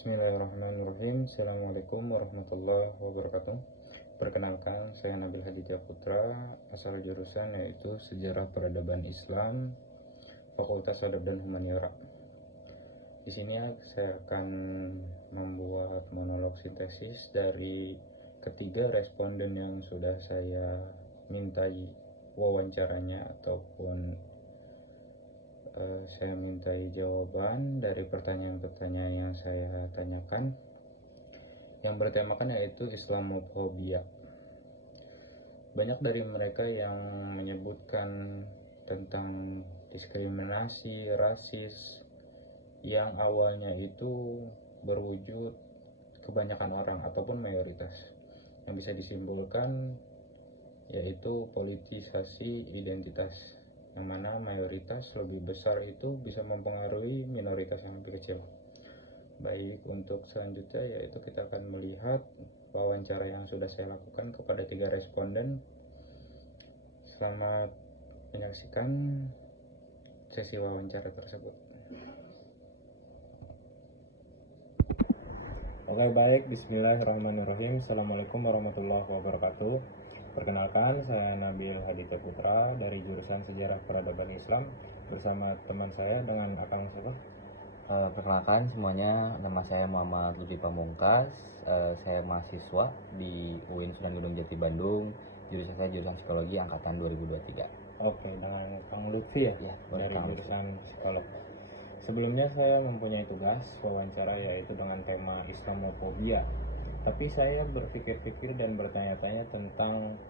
Bismillahirrahmanirrahim. Assalamualaikum warahmatullahi wabarakatuh. Perkenalkan, saya Nabil Haditya Putra, asal jurusan yaitu Sejarah Peradaban Islam, Fakultas Adab dan Humaniora. Di sini saya akan membuat monolog sintesis dari ketiga responden yang sudah saya mintai wawancaranya ataupun saya mintai jawaban dari pertanyaan-pertanyaan yang saya tanyakan, yang bertemakan yaitu Islamofobia. Banyak dari mereka yang menyebutkan tentang diskriminasi rasis yang awalnya itu berwujud kebanyakan orang ataupun mayoritas, yang bisa disimpulkan yaitu politisasi identitas, yang mana mayoritas lebih besar itu bisa mempengaruhi minoritas yang lebih kecil. Baik, untuk selanjutnya yaitu kita akan melihat wawancara yang sudah saya lakukan kepada 3 responden. Selamat menyaksikan sesi wawancara tersebut. Oke, baik. Bismillahirrahmanirrahim. Assalamualaikum warahmatullahi wabarakatuh. Perkenalkan, saya Nabil Haditya Putra dari jurusan Sejarah Peradaban Islam bersama teman saya dengan Akang siapa? Perkenalkan semuanya, nama saya Muhammad Lutfi Pamungkas. Saya mahasiswa di UIN Sunan Gunung Jati Bandung. Jurusan saya jurusan Psikologi angkatan 2023. Oke, dengan Kang Lutfi ya? Ya, dari Kang jurusan Psikolog. Sebelumnya saya mempunyai tugas wawancara yaitu dengan tema Islamofobia. Tapi saya berpikir-pikir dan bertanya-tanya tentang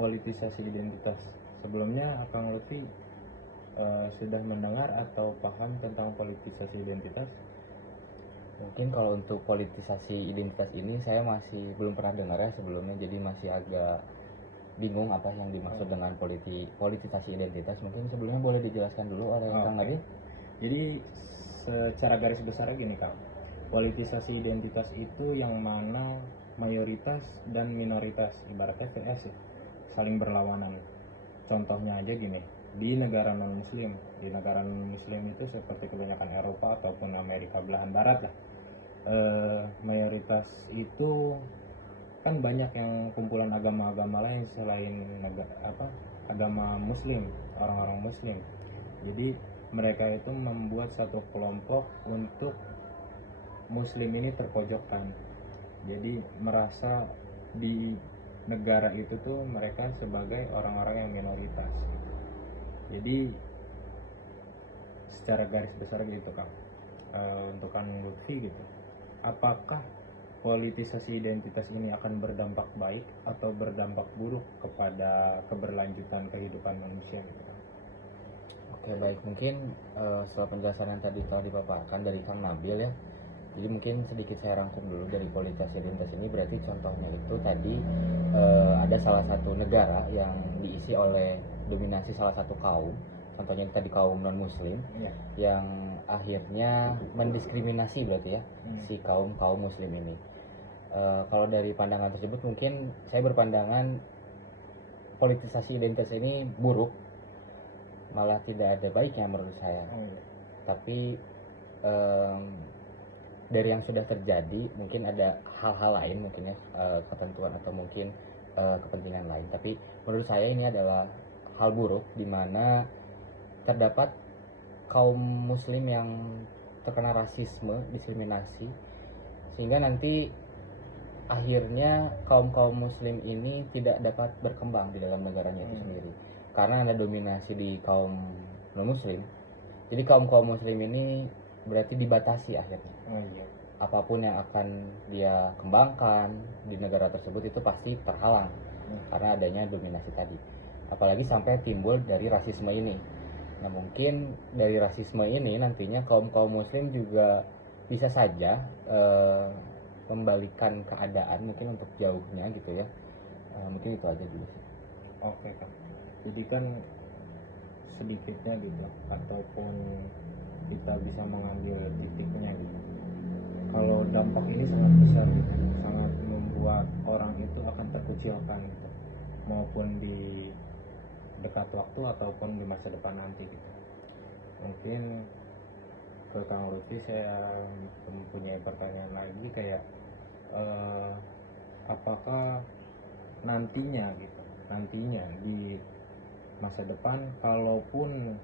politisasi identitas. Sebelumnya Akang Lutfi sudah mendengar atau paham tentang politisasi identitas? Mungkin kalau untuk politisasi identitas ini saya masih belum pernah dengar ya sebelumnya, jadi masih agak bingung apa yang dimaksud dengan politisasi identitas. Mungkin sebelumnya boleh dijelaskan dulu oleh Kang Nabil. Jadi secara garis besarnya gini Kang, politisasi identitas itu yang mana mayoritas dan minoritas ibaratnya VS ya, saling berlawanan. Contohnya aja gini, di negara non muslim itu seperti kebanyakan Eropa ataupun Amerika belahan barat lah, mayoritas itu kan banyak yang kumpulan agama-agama lain selain agama muslim, orang-orang muslim. Jadi mereka itu membuat satu kelompok untuk muslim ini terpojokkan, jadi merasa di negara itu tuh mereka sebagai orang-orang yang minoritas. Jadi secara garis besar gitu Kang, untuk Kang Lutfi gitu, apakah politisasi identitas ini akan berdampak baik atau berdampak buruk kepada keberlanjutan kehidupan manusia gitu Kang? Oke, baik, mungkin setelah penjelasan yang tadi telah dipaparkan dari Kang Nabil ya, jadi mungkin sedikit saya rangkum dulu dari politisasi identitas ini. Berarti contohnya itu tadi ada salah satu negara yang diisi oleh dominasi salah satu kaum, contohnya tadi kaum non muslim, yang akhirnya mendiskriminasi berarti ya si kaum muslim ini. Kalau dari pandangan tersebut mungkin saya berpandangan politisasi identitas ini buruk, malah tidak ada baiknya menurut saya. Tapi dari yang sudah terjadi mungkin ada hal-hal lain mungkin ya, ketentuan atau mungkin kepentingan lain. Tapi menurut saya ini adalah hal buruk di mana terdapat kaum muslim yang terkena rasisme, diskriminasi, sehingga nanti akhirnya kaum muslim ini tidak dapat berkembang di dalam negaranya itu sendiri karena ada dominasi di kaum non muslim. Jadi kaum muslim ini berarti dibatasi akhirnya. Apapun yang akan dia kembangkan di negara tersebut itu pasti terhalang karena adanya dominasi tadi. Apalagi sampai timbul dari rasisme ini. Nah, mungkin dari rasisme ini nantinya kaum muslim juga bisa saja membalikan keadaan mungkin untuk jauhnya gitu ya. Mungkin itu aja dulu sih. Oke Kak, jadi kan sedikitnya gitu ataupun kita bisa mengambil titiknya gitu, kalau dampak ini sangat besar gitu, sangat membuat orang itu akan terkucilkan gitu, maupun di dekat waktu ataupun di masa depan nanti gitu. Mungkin ke Kang Lutfi saya mempunyai pertanyaan lain tapi kayak eh, apakah nantinya di masa depan kalaupun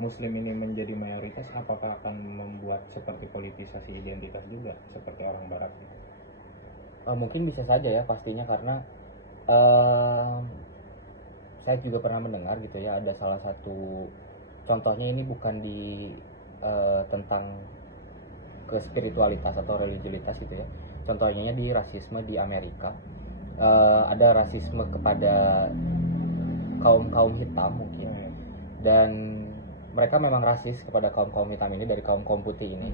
Muslim ini menjadi mayoritas, apakah akan membuat seperti politisasi identitas juga seperti orang Barat? Mungkin bisa saja ya pastinya, karena eh, saya juga pernah mendengar gitu ya, ada salah satu contohnya, ini bukan di tentang ke spiritualitas atau religiulitas gitu ya. Contohnya di rasisme di Amerika. Ada rasisme kepada kaum hitam mungkin, dan mereka memang rasis kepada kaum hitam ini dari kaum putih ini.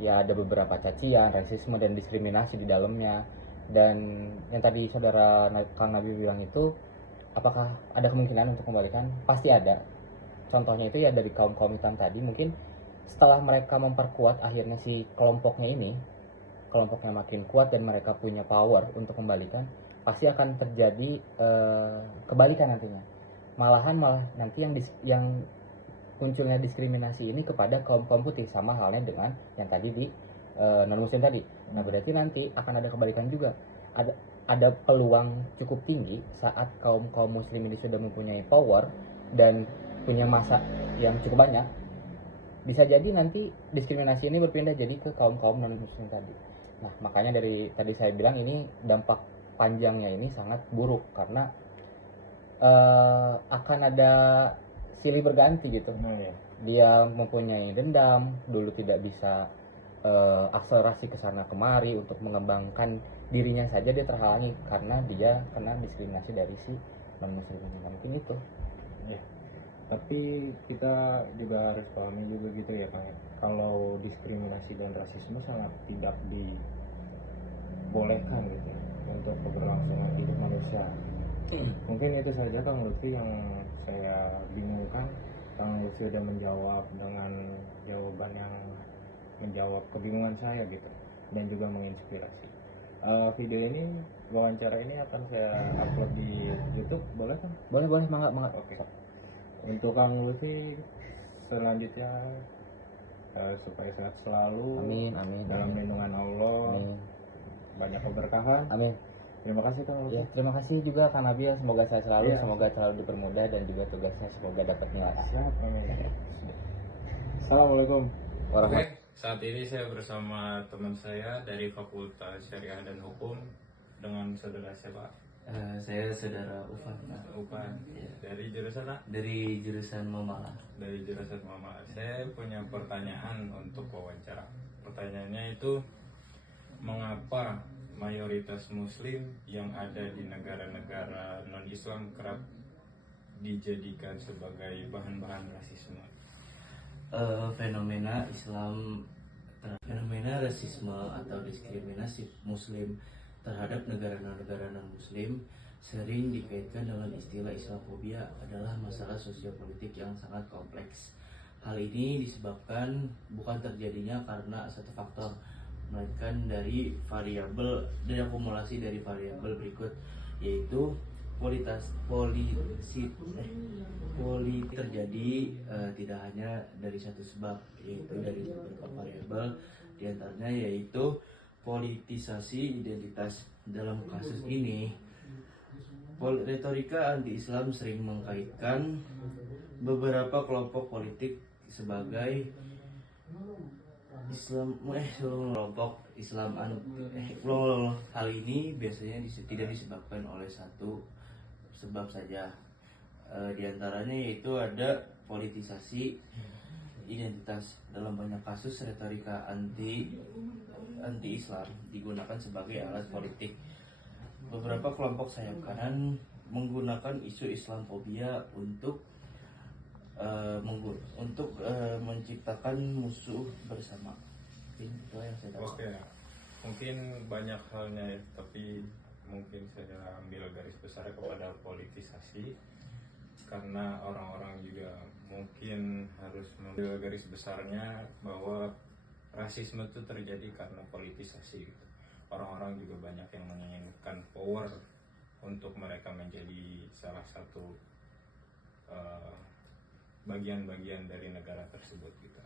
Ya ada beberapa cacian, rasisme dan diskriminasi di dalamnya. Dan yang tadi saudara Kang Nabi bilang itu, apakah ada kemungkinan untuk kembalikan? Pasti ada. Contohnya itu ya dari kaum hitam tadi, mungkin setelah mereka memperkuat akhirnya si kelompoknya makin kuat dan mereka punya power untuk kembalikan, pasti akan terjadi kebalikan nantinya. Malah nanti yang munculnya diskriminasi ini kepada kaum putih, sama halnya dengan yang tadi di non muslim tadi. Nah berarti nanti akan ada kebalikan juga. Ada peluang cukup tinggi saat kaum muslim ini sudah mempunyai power dan punya massa yang cukup banyak, bisa jadi nanti diskriminasi ini berpindah jadi ke kaum non muslim tadi. Nah makanya dari tadi saya bilang ini dampak panjangnya ini sangat buruk, karena akan ada silih berganti gitu. Dia mempunyai dendam, dulu tidak bisa akselerasi ke sana kemari untuk mengembangkan dirinya saja, dia terhalangi karena dia kena diskriminasi dari si non muslim ini. Mungkin itu ya. Tapi kita juga harus pahami juga gitu ya Kang, kalau diskriminasi dan rasisme sangat tidak dibolehkan gitu ya, untuk keberlangsungan hidup manusia. Mungkin itu saja Kang Lutfi yang saya bingungkan. Kang Lutfi sudah menjawab dengan jawaban yang menjawab kebingungan saya gitu, dan juga menginspirasi. Video ini, wawancara ini akan saya upload di YouTube, boleh kan? boleh mangga. Oke. Untuk Kang Lutfi selanjutnya supaya sehat selalu, Amin dalam lindungan Allah, amin. banyak keberkahan. Amin. Terima kasih Kang Lutfi. Ya, terima kasih juga Kang Nabil, semoga saya selalu, Ya. semoga selalu dipermudah dan juga tugasnya semoga dapat nilai A. Siap, amin. Assalamualaikum. Warahmatullahi. Saat ini saya bersama teman saya dari Fakultas Syariah dan Hukum dengan saudara siapa? Saya saudara Ufan, Upan. Ya. Dari jurusan apa? dari jurusan Mamala. Dari jurusan Mama. Saya punya pertanyaan untuk wawancara. Pertanyaannya itu, mengapa mayoritas Muslim yang ada di negara-negara non-Islam kerap dijadikan sebagai bahan-bahan rasisme? Fenomena rasisme atau diskriminasi Muslim terhadap negara-negara non-Muslim sering dikaitkan dengan istilah Islamofobia, adalah masalah sosiopolitik yang sangat kompleks. Hal ini disebabkan bukan terjadinya karena satu faktor, melainkan dari akumulasi dari variabel berikut, yaitu politik terjadi tidak hanya dari satu sebab, yaitu dari beberapa variabel, diantaranya yaitu politisasi identitas. Dalam kasus ini, retorika anti-Islam sering mengkaitkan beberapa kelompok politik sebagai kelompok Islam hal ini biasanya tidak disebabkan oleh satu sebab saja. Di antaranya yaitu ada politisasi identitas. Dalam banyak kasus, retorika anti-Islam digunakan sebagai alat politik. Beberapa kelompok sayap kanan menggunakan isu Islamofobia untuk menciptakan musuh bersama. Itu yang saya tahu. Oke, mungkin banyak halnya ya, tapi mungkin saya ambil garis besar kepada politisasi, karena orang-orang juga mungkin harus mengambil garis besarnya bahwa rasisme itu terjadi karena politisasi gitu. Orang-orang juga banyak yang menginginkan power untuk mereka menjadi salah satu bagian-bagian dari negara tersebut gitu.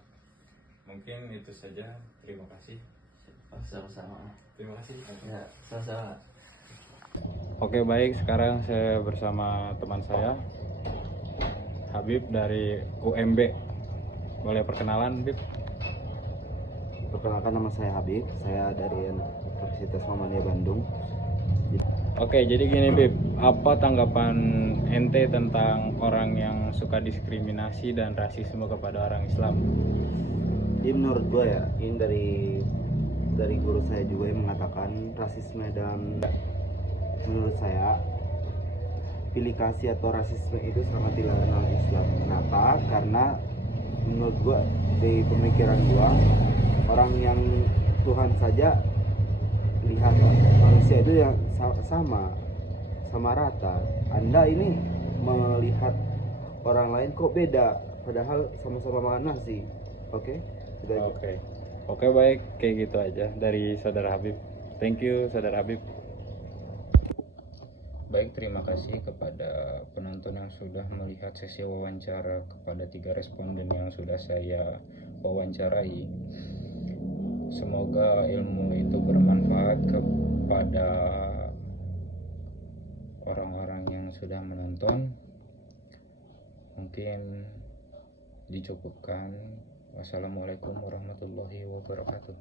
Mungkin itu saja, terima kasih. Sama-sama. Terima kasih. Ya, sama-sama. Oke, baik, sekarang saya bersama teman saya Habib dari UMB. Boleh perkenalan, Habib? Perkenalkan, nama saya Habib, saya dari Universitas Muhammadiyah Bandung. Oke, jadi gini, Bib, apa tanggapan ente tentang orang yang suka diskriminasi dan rasisme kepada orang Islam? Jadi menurut gue ya, ini dari guru saya juga yang mengatakan rasisme, dan menurut saya pilih kasih atau rasisme itu sangat dilarang dalam Islam. Kenapa? Karena menurut gue, di pemikiran gue, orang yang Tuhan saja lihat manusia itu yang sama rata. Anda ini melihat orang lain kok beda, padahal sama-sama makan nasi. Oke? Gitu aja. Oke, baik, kayak gitu aja dari Saudara Habib. Thank you, Saudara Habib. Baik, terima kasih kepada penonton yang sudah melihat sesi wawancara kepada 3 responden yang sudah saya wawancarai. Semoga ilmu itu bermanfaat kepada orang-orang yang sudah menonton. Mungkin dicukupkan. Wassalamualaikum warahmatullahi wabarakatuh.